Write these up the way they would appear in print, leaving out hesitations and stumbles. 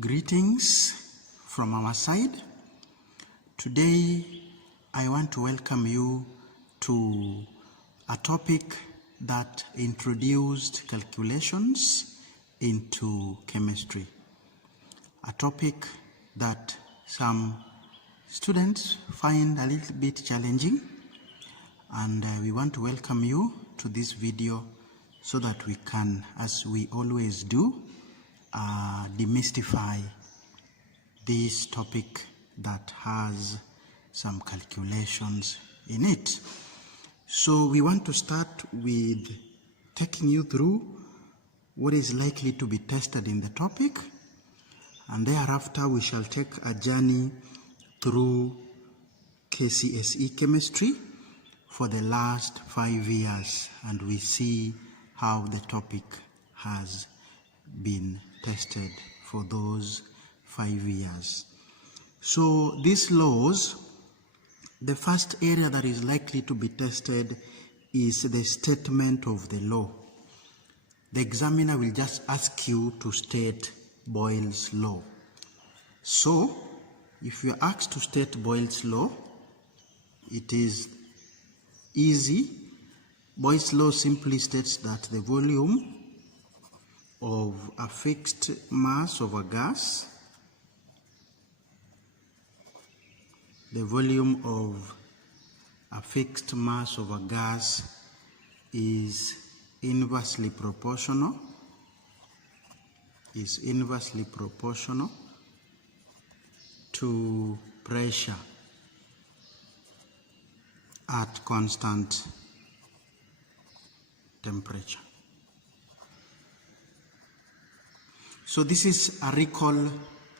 Greetings from our side. Today I want to welcome you to a topic that introduced calculations into chemistry. A topic that some students find a little bit challenging, and we want to welcome you to this video so that we can, as we always do, demystify this topic that has some calculations in it. So we want to start with taking you through what is likely to be tested in the topic, and thereafter we shall take a journey through KCSE chemistry for the last 5 years, and we see how the topic has been tested for those 5 years. So these laws, the first area that is likely to be tested is the statement of the law. The examiner will just ask you to state Boyle's law. So if you are asked to state Boyle's law, it is easy. Boyle's law simply states that the volume of a fixed mass of a gas, the volume of a fixed mass of a gas is inversely proportional to pressure at constant temperature. So this is a recall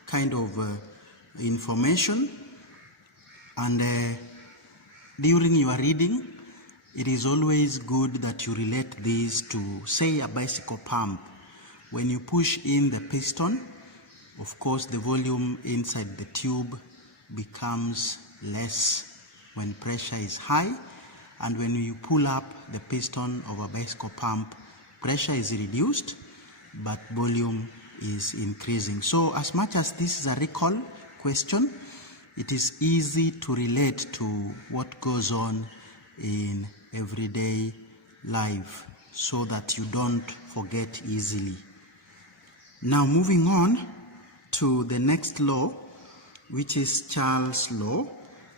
kind of information, and during your reading it is always good that you relate this to, say, a bicycle pump. When you push in the piston, of course the volume inside the tube becomes less when pressure is high, and when you pull up the piston of a bicycle pump, pressure is reduced but volume is increasing. So as much as this is a recall question, it is easy to relate to what goes on in everyday life so that you don't forget easily. Now moving on to the next law, which is Charles' law.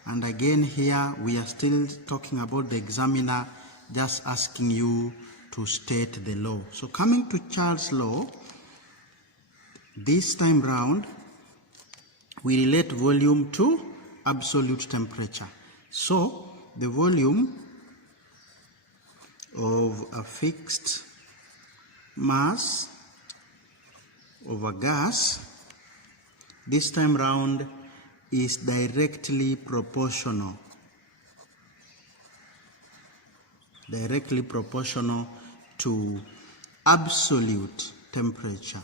And again here we are still talking about the examiner just asking you to state the law. So coming to Charles' law, this time round we relate volume to absolute temperature. So the volume of a fixed mass of a gas this time round is directly proportional to absolute temperature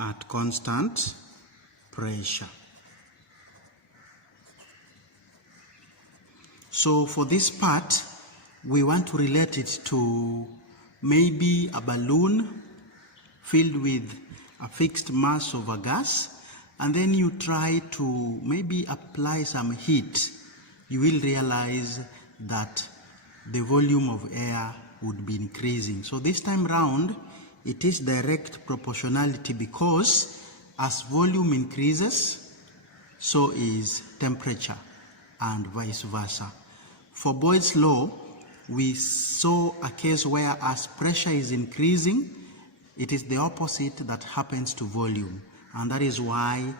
at constant pressure. So for this part, we want to relate it to maybe a balloon filled with a fixed mass of a gas, and then you try to maybe apply some heat. You will realize that the volume of air would be increasing. So this time round it is direct proportionality, because as volume increases, so is temperature, and vice versa. For Boyle's law, we saw a case where as pressure is increasing, it is the opposite that happens to volume, and that is why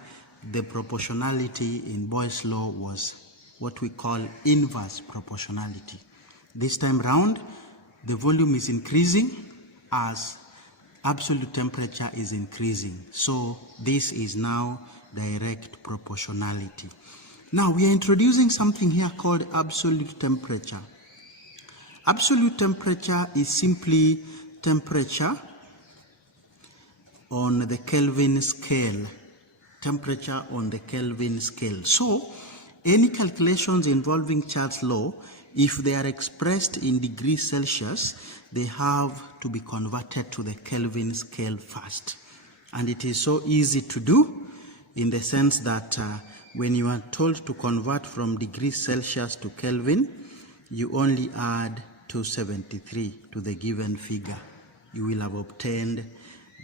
the proportionality in Boyle's law was what we call inverse proportionality. This time round, the volume is increasing as absolute temperature is increasing. So this is now direct proportionality. Now we are introducing something here called absolute temperature. Absolute temperature is simply temperature on the Kelvin scale. Temperature on the Kelvin scale. So any calculations involving Charles' law, if they are expressed in degrees Celsius, they have to be converted to the Kelvin scale first. And it is so easy to do in the sense that when you are told to convert from degrees Celsius to Kelvin, you only add 273 to the given figure. You will have obtained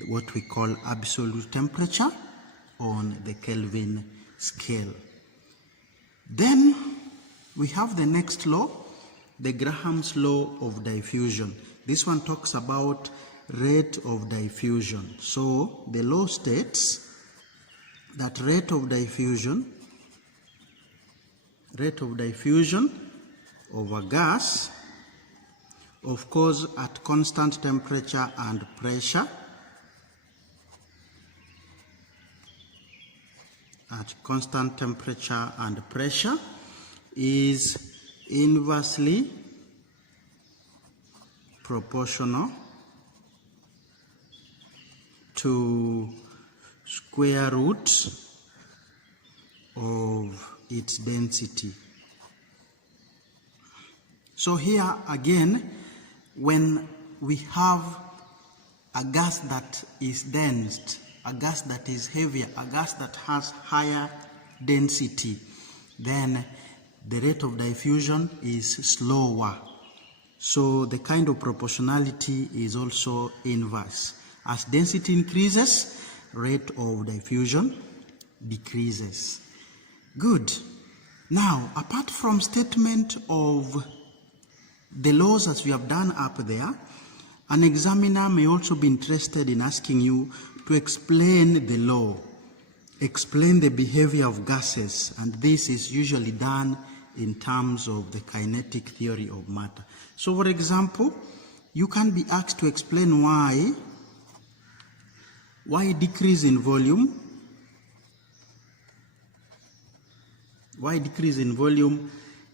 what we call absolute temperature on the Kelvin scale. Then we have the next law, the Graham's law of diffusion. This one talks about rate of diffusion. So the law states that rate of diffusion of a gas, of course at constant temperature and pressure, is inversely proportional to square root of its density. So here again, when we have a gas that is dense, a gas that is heavier, a gas that has higher density, then the rate of diffusion is slower. So the kind of proportionality is also inverse. As density increases, rate of diffusion decreases. Good. Now, apart from statement of the laws as we have done up there, an examiner may also be interested in asking you to explain the law, explain the behavior of gases, and this is usually done in terms of the kinetic theory of matter. So for example, you can be asked to explain why decrease in volume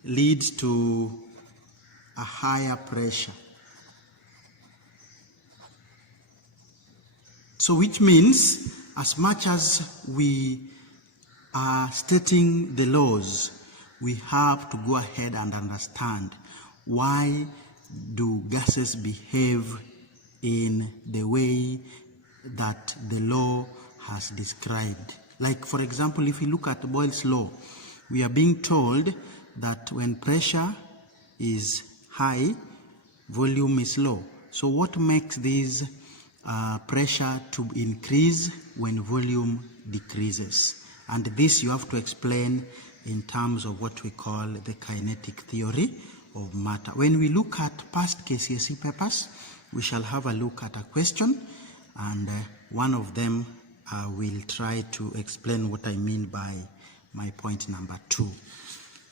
leads to a higher pressure. So which means, as much as we are stating the laws, we have to go ahead and understand why do gases behave in the way that the law has described. Like for example, if you look at Boyle's law, we are being told that when pressure is high, volume is low. So what makes this pressure to increase when volume decreases? And this you have to explain in terms of what we call the kinetic theory of matter. When we look at past KCSE papers, we shall have a look at a question, and one of them will try to explain what I mean by my point number 2.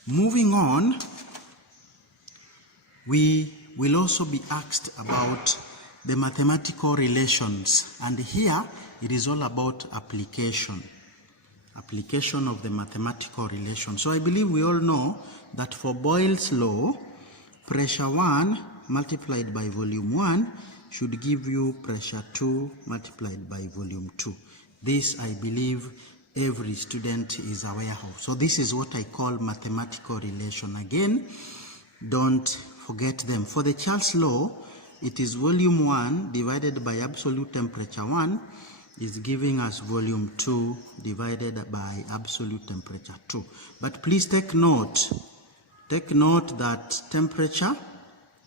Moving on, we will also be asked about the mathematical relations, and here it is all about application of the mathematical relation. So I believe we all know that for Boyle's law, pressure 1 multiplied by volume 1 should give you pressure 2 multiplied by volume 2. This I believe every student is aware of. So this is what I call mathematical relation. Again, don't forget them. For the Charles law, it is volume 1 divided by absolute temperature 1 is giving us volume 2 divided by absolute temperature 2. But please take note that temperature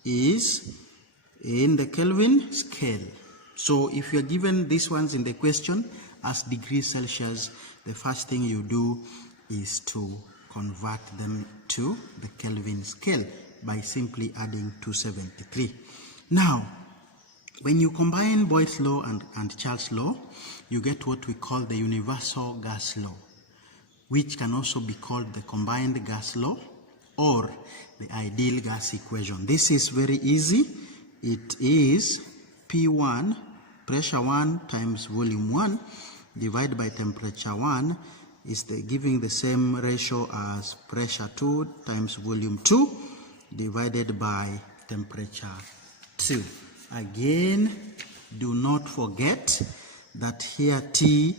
is in the Kelvin scale. So if you are given these ones in the question as degrees Celsius, the first thing you do is to convert them to the Kelvin scale by simply adding 273. Now, when you combine Boyle's law and Charles' law, you get what we call the universal gas law, which can also be called the combined gas law or the ideal gas equation. This is very easy. It is P1, pressure 1 times volume 1 divided by temperature 1 is giving the same ratio as pressure 2 times volume 2 divided by temperature 2. Again, do not forget that here T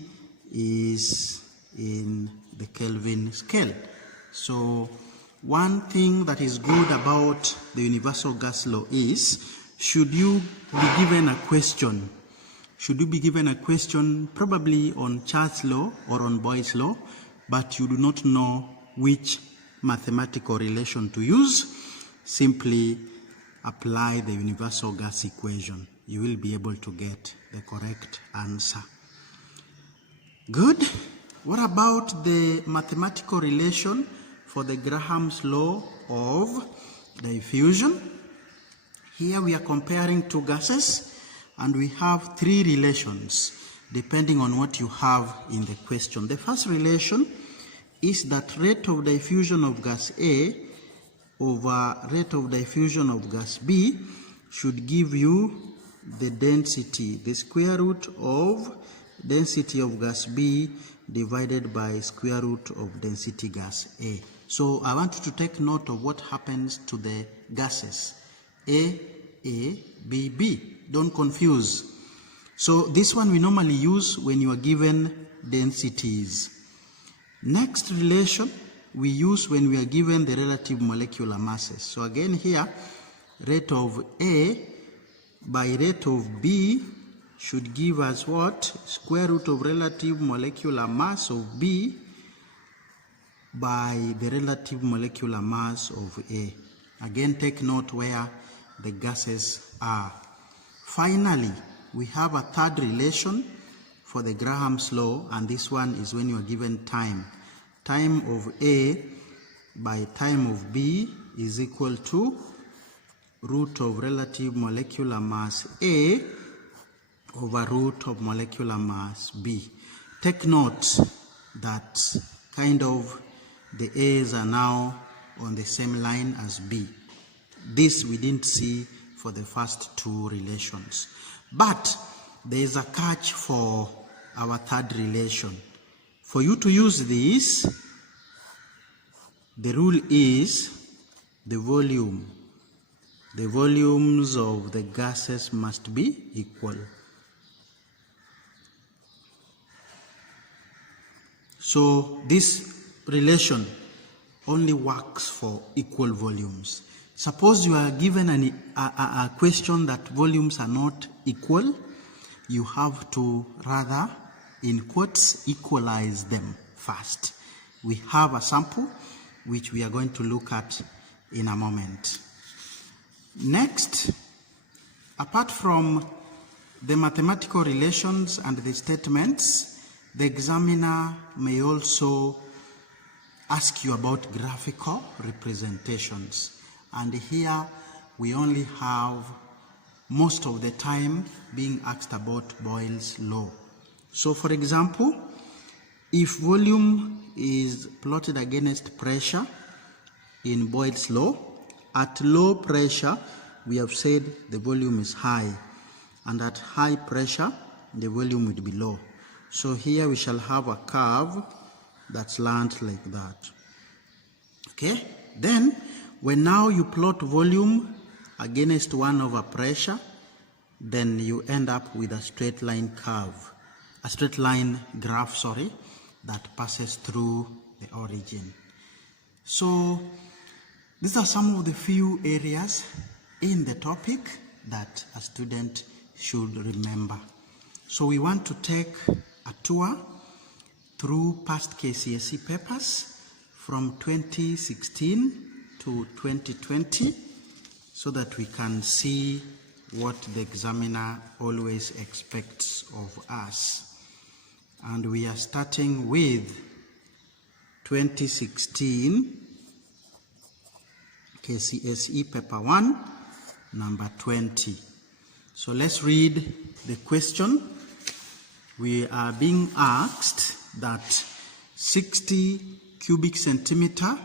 is in the Kelvin scale. So one thing that is good about the universal gas law is should you be given a question, probably on Charles law or on Boyle's law, but you do not know which mathematical relation to use, simply apply the universal gas equation. You will be able to get the correct answer. Good. What about the mathematical relation for the Graham's law of diffusion? Here we are comparing two gases, and we have three relations depending on what you have in the question. The first relation is that rate of diffusion of gas A over rate of diffusion of gas B should give you the density, the square root of density of gas B divided by square root of density gas A. So I want you to take note of what happens to the gases A, B, B. Don't confuse. So this one we normally use when you are given densities. Next relation we use when we are given the relative molecular masses. So again here, rate of A by rate of B should give us what? Square root of relative molecular mass of B by the relative molecular mass of A. Again, take note where the gases are. Finally, we have a third relation for the Graham's law, and this one is when you are given time. Time of A by time of B is equal to root of relative molecular mass A over root of molecular mass B. Take note that kind of the A's are now on the same line as B. This we didn't see for the first two relations. But there is a catch for our third relation. For you to use this, the rule is the volumes of the gases must be equal. So this relation only works for equal volumes. Suppose you are given a question that volumes are not equal, you have to rather, in quotes, equalize them first. We have a sample which we are going to look at in a moment. Next, apart from the mathematical relations and the statements, the examiner may also ask you about graphical representations. And here we only have most of the time being asked about Boyle's law. So for example, if volume is plotted against pressure in Boyle's law, at low pressure we have said the volume is high, and at high pressure the volume would be low. So here we shall have a curve that's slant like that. Okay, then when now you plot volume against 1 over pressure, then you end up with a straight line curve, a straight line graph, that passes through the origin. So these are some of the few areas in the topic that a student should remember. So we want to take a tour through past KCSE papers from 2016 to 2020 so that we can see what the examiner always expects of us. And we are starting with 2016 KCSE paper 1, number 20. So let's read the question. We are being asked that 60 cubic centimeter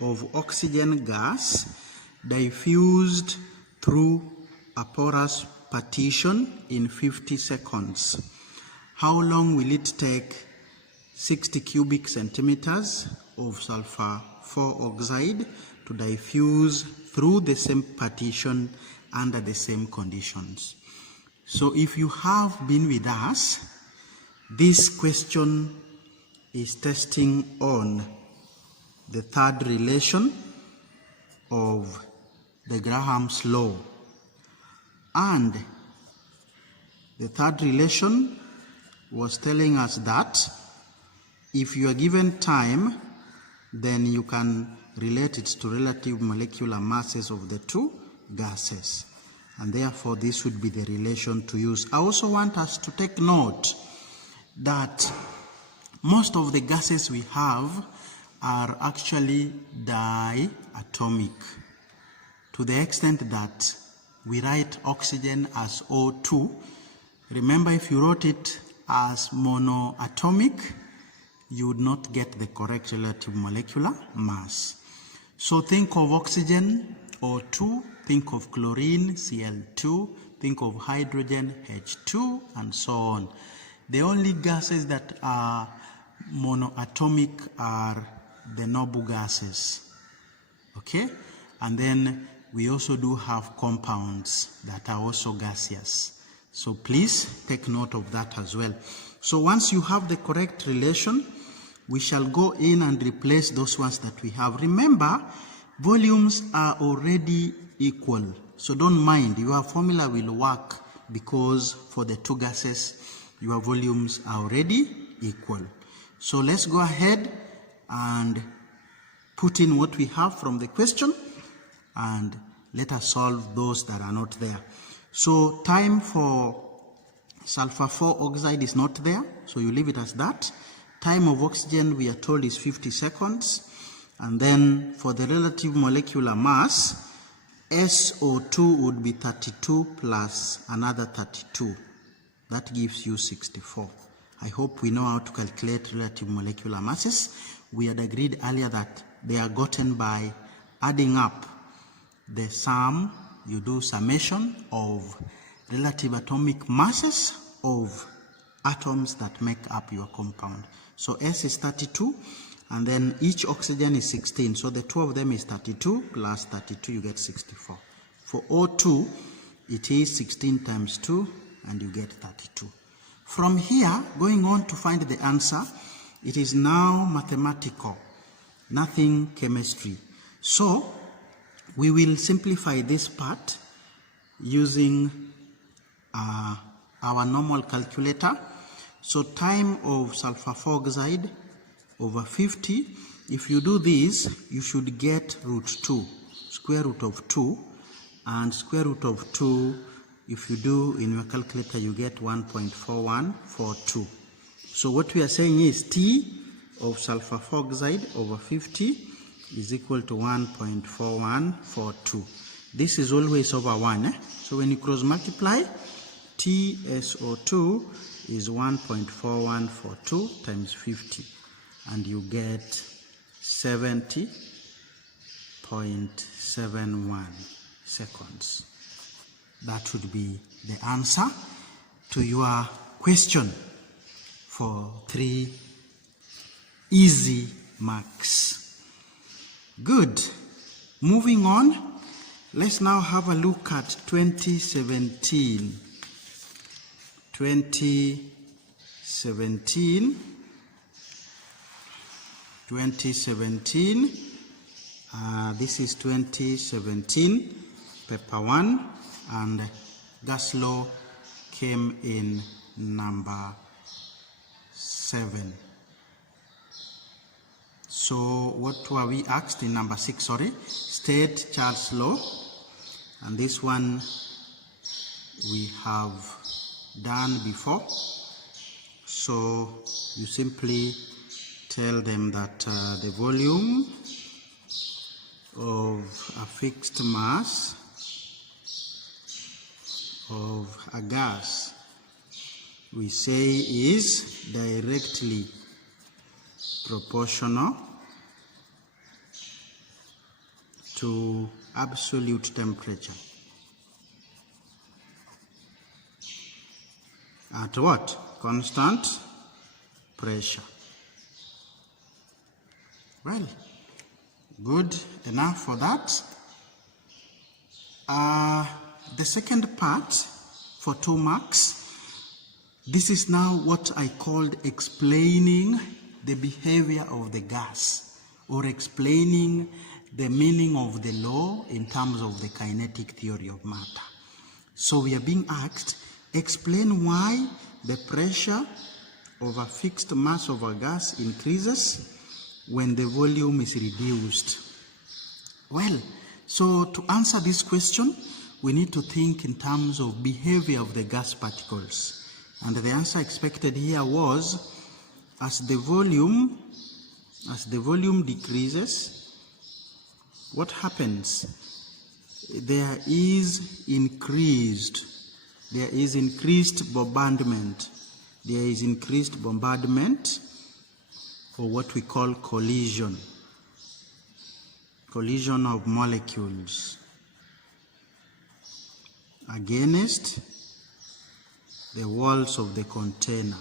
of oxygen gas diffused through a porous partition in 50 seconds. How long will it take 60 cubic centimeters of sulfur 4 oxide to diffuse through the same partition under the same conditions? So if you have been with us, this question is testing on the third relation of the Graham's law. And the third relation was telling us that if you are given time, then you can relate it to relative molecular masses of the two gases. And therefore, this would be the relation to use. I also want us to take note that most of the gases we have are actually diatomic, to the extent that we write oxygen as O2. Remember, if you wrote it as monoatomic, you would not get the correct relative molecular mass. So think of oxygen, O2, think of chlorine, Cl2, think of hydrogen, H2, and so on. The only gases that are monoatomic are the noble gases, okay? And then we also do have compounds that are also gaseous. So please take note of that as well. So once you have the correct relation, we shall go in and replace those ones that we have. Remember, volumes are already equal. So don't mind, your formula will work because for the two gases, your volumes are already equal. So let's go ahead and put in what we have from the question and let us solve those that are not there. So time for sulfur 4 oxide is not there, so you leave it as that. Time of oxygen, we are told, is 50 seconds. And then for the relative molecular mass, SO2 would be 32 plus another 32. That gives you 64. I hope we know how to calculate relative molecular masses. We had agreed earlier that they are gotten by adding up the sum. You do summation of relative atomic masses of atoms that make up your compound. So S is 32, and then each oxygen is 16. So the two of them is 32 plus 32, you get 64. For O2, it is 16 times 2, and you get 32. From here, going on to find the answer, it is now mathematical, nothing chemistry. So we will simplify this part using our normal calculator. So time of sulfur 4 oxide over 50. If you do this, you should get root 2, square root of 2, and square root of 2, if you do in your calculator, you get 1.4142. So what we are saying is T of sulfur 4 oxide over 50 is equal to 1.4142. This is always over 1. So when you cross multiply, TSO2 is 1.4142 times 50, and you get 70.71 seconds. That would be the answer to your question for 3 easy marks. Good. Moving on, let's now have a look at 2017. 2017. This is 2017, paper 1, and gas law came in number 7. So what were we asked in number 6? Sorry, state Charles law, and this one we have done before. So you simply tell them that the volume of a fixed mass of a gas, we say, is directly proportional to absolute temperature at what? Constant pressure. Well, good enough for that. The second part for 2 marks, this is now what I called explaining the behavior of the gas, or explaining the meaning of the law in terms of the kinetic theory of matter. So we are being asked, explain why the pressure of a fixed mass of a gas increases when the volume is reduced. Well, so to answer this question, we need to think in terms of behavior of the gas particles. And the answer expected here was, as the volume decreases, what happens? There is increased bombardment. There is increased bombardment, or what we call collision of molecules against the walls of the container.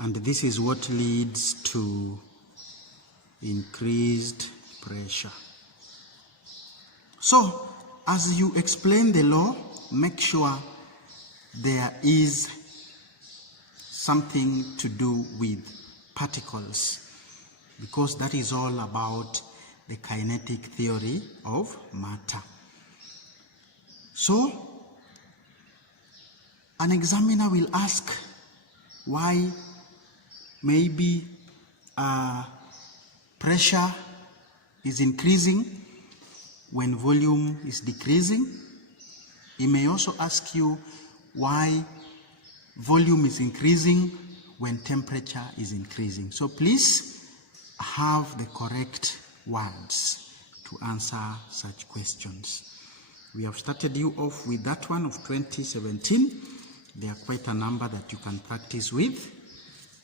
And this is what leads to increased pressure. So, as you explain the law, make sure there is something to do with particles, because that is all about the kinetic theory of matter. So, an examiner will ask why maybe pressure is increasing when volume is decreasing. He may also ask you why volume is increasing when temperature is increasing. So please have the correct words to answer such questions. We have started you off with that one of 2017. There are quite a number that you can practice with.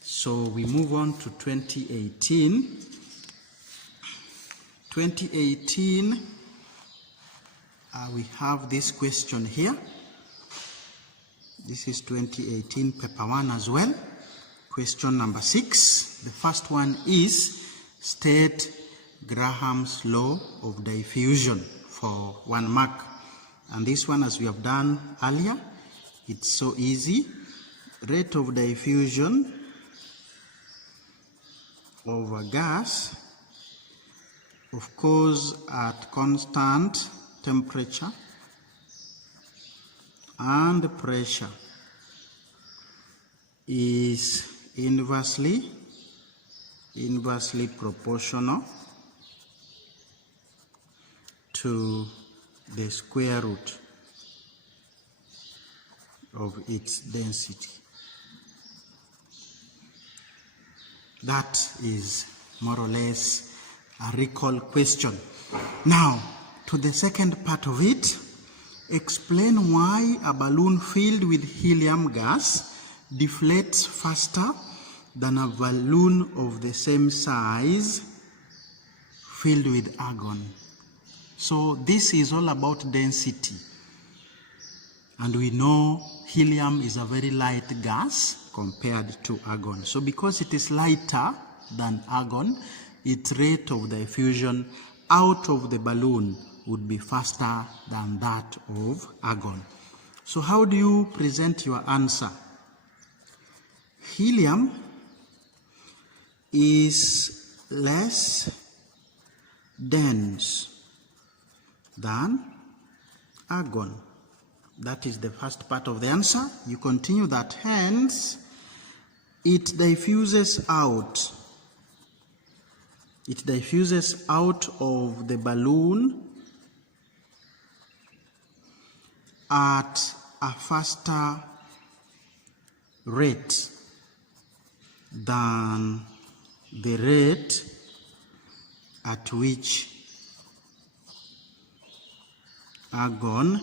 So we move on to 2018. 2018, we have this question here. This is 2018 paper 1 as well. Question number 6. The first one is state Graham's law of diffusion for 1 mark. And this one, as we have done earlier, it's so easy. Rate of diffusion of a gas, of course, at constant temperature and pressure, is inversely proportional to the square root of its density. That is more or less a recall question. Now, to the second part of it, explain why a balloon filled with helium gas deflates faster than a balloon of the same size filled with argon. So this is all about density. And we know helium is a very light gas compared to argon. So because it is lighter than argon, its rate of diffusion out of the balloon would be faster than that of argon. So how do you present your answer? Helium is less dense than argon. That is the first part of the answer. You continue that, hence it diffuses out. It diffuses out of the balloon at a faster rate than the rate at which argon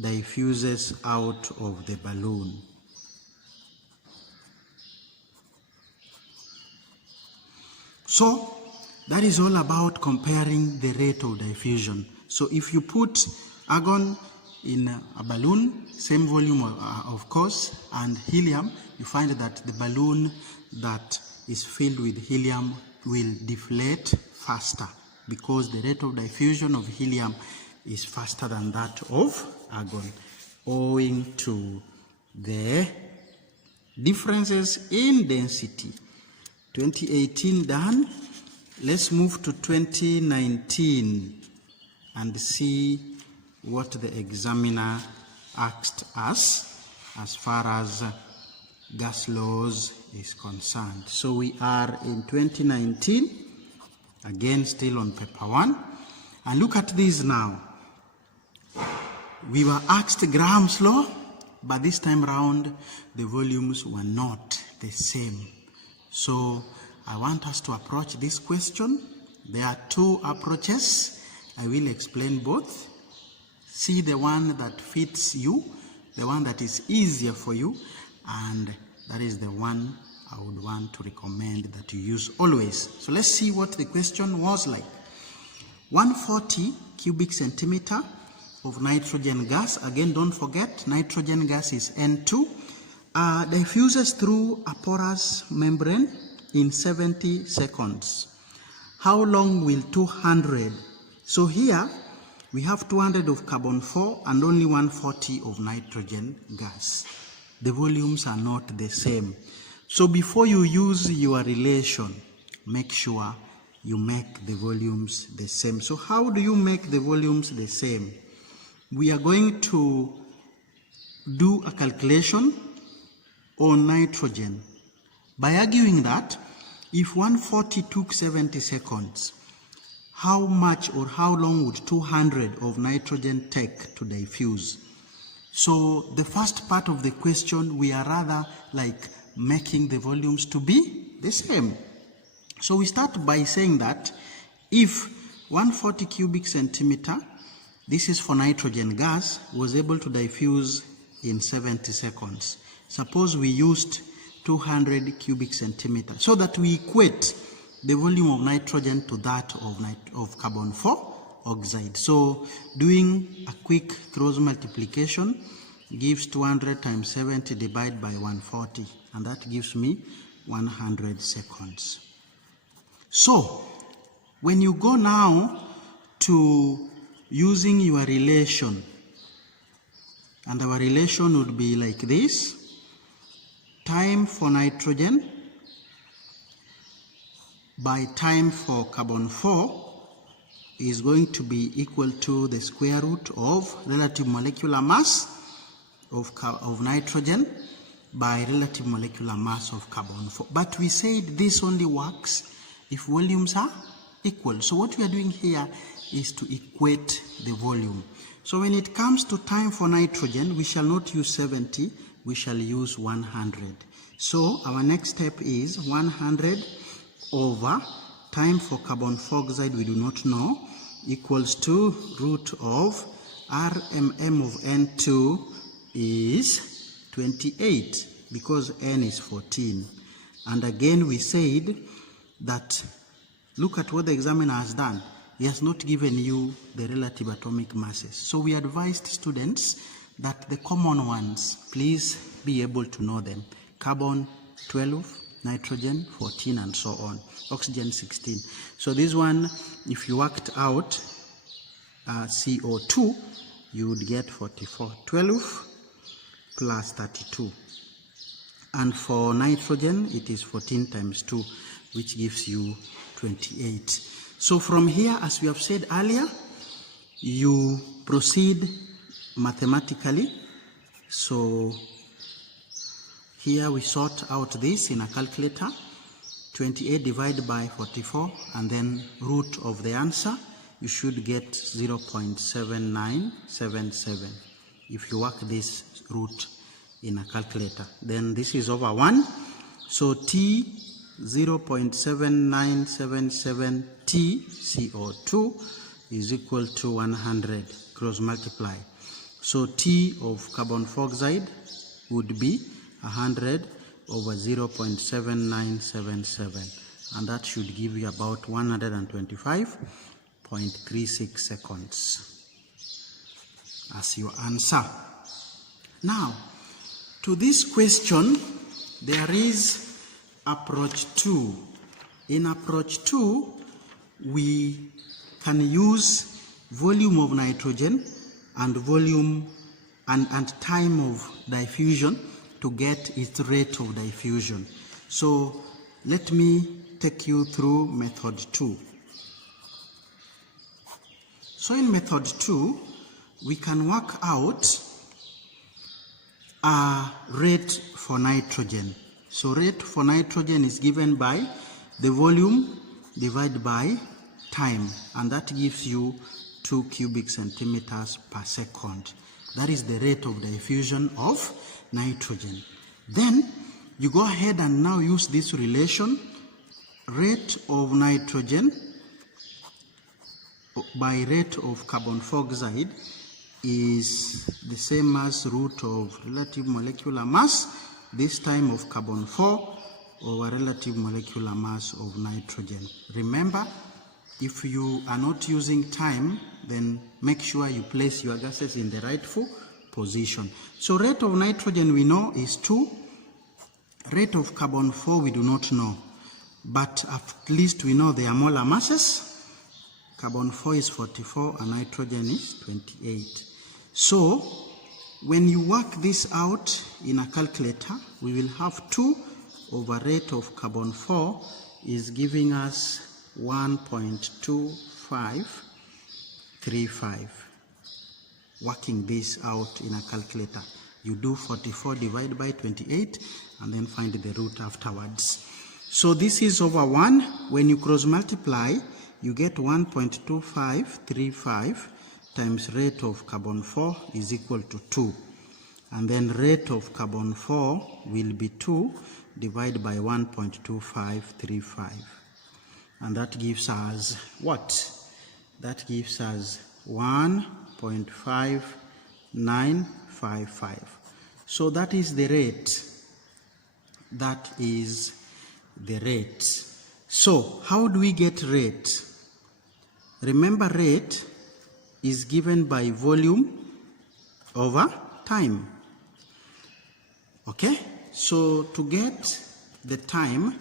diffuses out of the balloon. So that is all about comparing the rate of diffusion. So if you put argon in a balloon, same volume of course, and helium, you find that the balloon that is filled with helium will deflate faster because the rate of diffusion of helium is faster than that of argon, owing to the differences in density. 2018 done. Let's move to 2019 and see what the examiner asked us as far as gas laws is concerned. So we are in 2019, again still on paper 1, and look at this now. We were asked Graham's law, but this time round the volumes were not the same. So I want us to approach this question. There are two approaches. I will explain both. See the one that fits you, the one that is easier for you, and that is the one I would want to recommend that you use always. So let's see what the question was like. 140 cubic centimeter of nitrogen gas. Again, don't forget, nitrogen gas is N2. Diffuses through a porous membrane in 70 seconds. How long will 200? So here we have 200 of carbon 4 and only 140 of nitrogen gas. The volumes are not the same. So before you use your relation, make sure you make the volumes the same. So how do you make the volumes the same? We are going to do a calculation on nitrogen by arguing that if 140 took 70 seconds, how much or how long would 200 of nitrogen take to diffuse? So the first part of the question, we are rather like making the volumes to be the same. So we start by saying that if 140 cubic centimeter, this is for nitrogen gas, was able to diffuse in 70 seconds. Suppose we used 200 cubic centimeter, so that we equate the volume of nitrogen to that of carbon 4 oxide. So doing a quick cross multiplication gives 200 times 70 divided by 140, and that gives me 100 seconds. So when you go now to using your relation, and our relation would be like this: time for nitrogen by time for carbon 4 is going to be equal to the square root of relative molecular mass of nitrogen by relative molecular mass of carbon 4. But we said this only works if volumes are equal. So what we are doing here is to equate the volume. So when it comes to time for nitrogen, we shall not use 70, we shall use 100. So our next step is 100 over time for carbon 4 oxide, we do not know, equals to root of RMM of N2 is 28, because N is 14. And again we said that, look at what the examiner has done. He has not given you the relative atomic masses. So we advised students that the common ones, please be able to know them. Carbon 12, nitrogen 14, and so on. Oxygen 16. So this one, if you worked out CO2, you would get 44. 12 plus 32. And for nitrogen, it is 14 times 2, which gives you 28. So from here, as we have said earlier, you proceed mathematically. So here we sort out this in a calculator. 28 divided by 44, and then root of the answer, you should get 0.7977 if you work this root in a calculator. Then this is over 1. So T 0.7977 T CO2 is equal to 100. Cross multiply. So T of carbon 4 oxide would be 100 over 0.7977, and that should give you about 125.36 seconds as your answer. Now, to this question, there is approach 2. In approach 2, we can use volume of nitrogen and volume and time of diffusion to get its rate of diffusion. So let me take you through method 2. So in method 2, we can work out a rate for nitrogen. So rate for nitrogen is given by the volume divided by time, and that gives you 2 cubic centimeters per second. That is the rate of diffusion of nitrogen. Then you go ahead and now use this relation, rate of nitrogen by rate of carbon dioxide is the same as root of relative molecular mass, this time of carbon 4 over relative molecular mass of nitrogen. Remember, if you are not using time, then make sure you place your gases in the rightful position. So rate of nitrogen we know is 2. Rate of carbon 4 we do not know, but at least we know their molar masses. Carbon 4 is 44 and nitrogen is 28. So when you work this out in a calculator, we will have 2 over rate of carbon 4 is giving us 1.2535. Working this out in a calculator, you do 44 divided by 28 and then find the root afterwards. So this is over 1. When you cross multiply, you get 1.2535 times rate of carbon 4 is equal to 2. And then rate of carbon 4 will be 2 divided by 1.2535. And that gives us what? That gives us 1.5955. So that is the rate. That is the rate. So how do we get rate? Remember, rate is given by volume over time. Okay? So to get the time,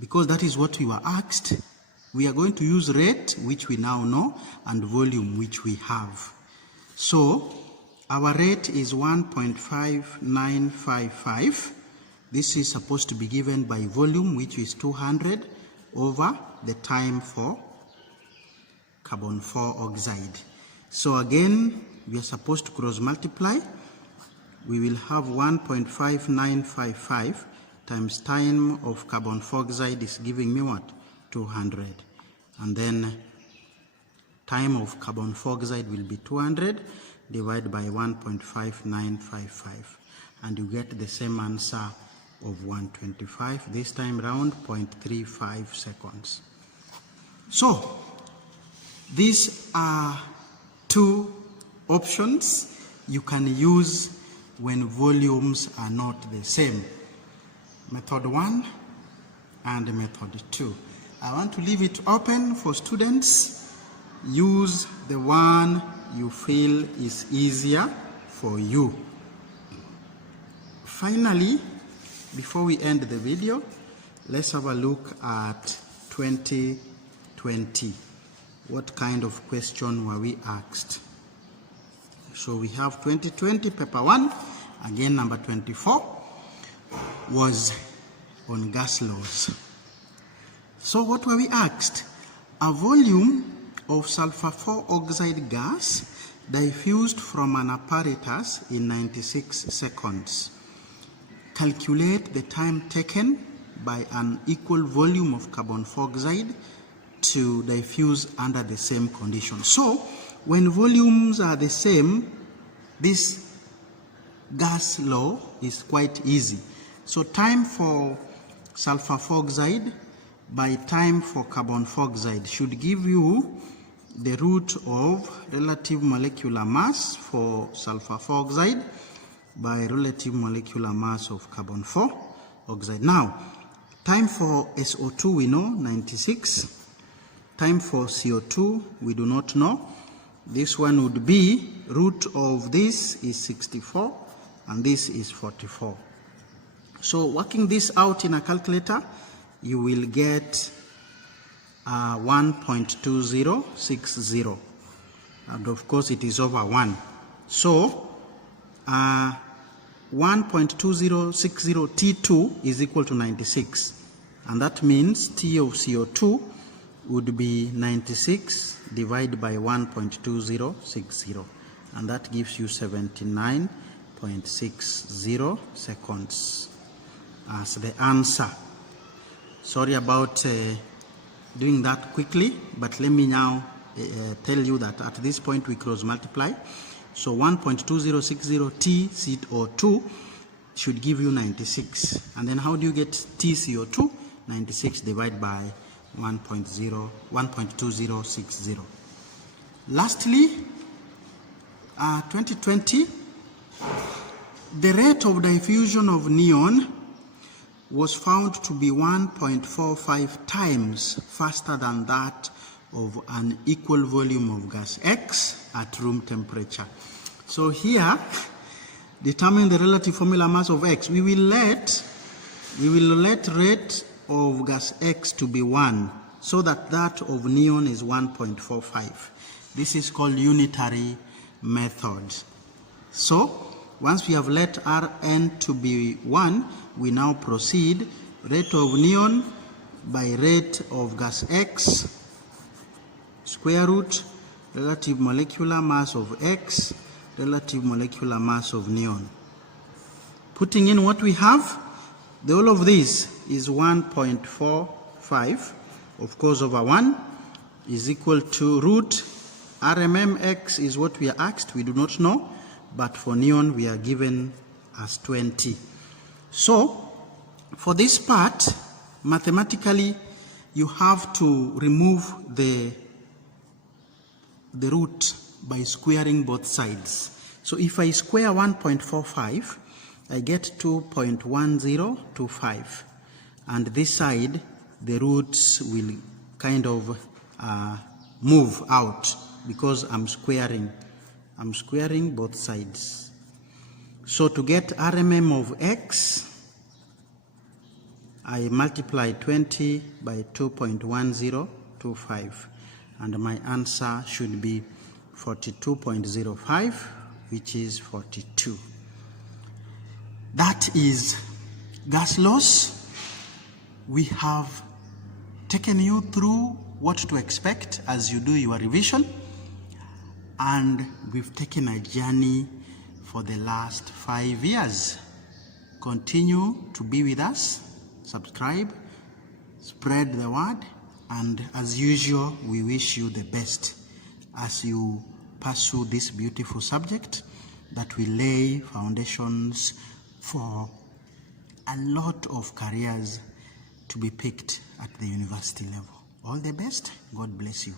because that is what we were asked, we are going to use rate, which we now know, and volume, which we have. So our rate is 1.5955. This is supposed to be given by volume, which is 200 over the time for carbon 4 oxide. So again, we are supposed to cross multiply. We will have 1.5955 times time of carbon dioxide is giving me what? 200. And then time of carbon dioxide will be 200 divided by 1.5955. And you get the same answer of 125, this time round 0.35 seconds. So these are 2 options you can use when volumes are not the same. Method 1 and method 2. I want to leave it open for students. Use the one you feel is easier for you. Finally, before we end the video, let's have a look at 2020. What kind of question were we asked? So we have 2020 paper 1, again number 24, was on gas laws. So what were we asked? A volume of sulfur 4 oxide gas diffused from an apparatus in 96 seconds. Calculate the time taken by an equal volume of carbon dioxide to diffuse under the same condition. So when volumes are the same, this gas law is quite easy. So time for sulfur dioxide by time for carbon dioxide should give you the root of relative molecular mass for sulfur dioxide by relative molecular mass of carbon dioxide. Now, time for SO2 we know, 96. Time for CO2 we do not know. This one would be root of this is 64 and this is 44. So working this out in a calculator, you will get 1.2060, and of course it is over 1. So 1.2060 T2 is equal to 96. And that means T of CO2 would be 96 divided by 1.2060. And that gives you 79.60 seconds as the answer. Sorry about doing that quickly, but let me now tell you that at this point we cross multiply. So 1.2060 T CO2 should give you 96. And then how do you get T CO2? 96 divided by 1.2060. Lastly, 2020, the rate of diffusion of neon was found to be 1.45 times faster than that of an equal volume of gas X at room temperature. So here, determine the relative formula mass of X. We will let rate of gas X to be 1, so that that of neon is 1.45. This is called unitary method. So once we have let Rn to be 1, we now proceed rate of neon by rate of gas X, square root, relative molecular mass of X, relative molecular mass of neon. Putting in what we have, the whole of this is 1.45, of course, over 1 is equal to root RMMX is what we are asked, we do not know, but for neon we are given as 20. So for this part, mathematically you have to remove the root by squaring both sides. So if I square 1.45, I get 2.1025, and this side the roots will kind of move out because I'm squaring both sides. So to get RMM of X, I multiply 20 by 2.1025, and my answer should be 42.05, which is 42. That is gas laws. We have taken you through what to expect as you do your revision, and we've taken a journey for the last 5 years. Continue to be with us, subscribe, spread the word, and as usual, we wish you the best as you pursue this beautiful subject that will lay foundations for a lot of careers to be picked at the university level. All the best. God bless you.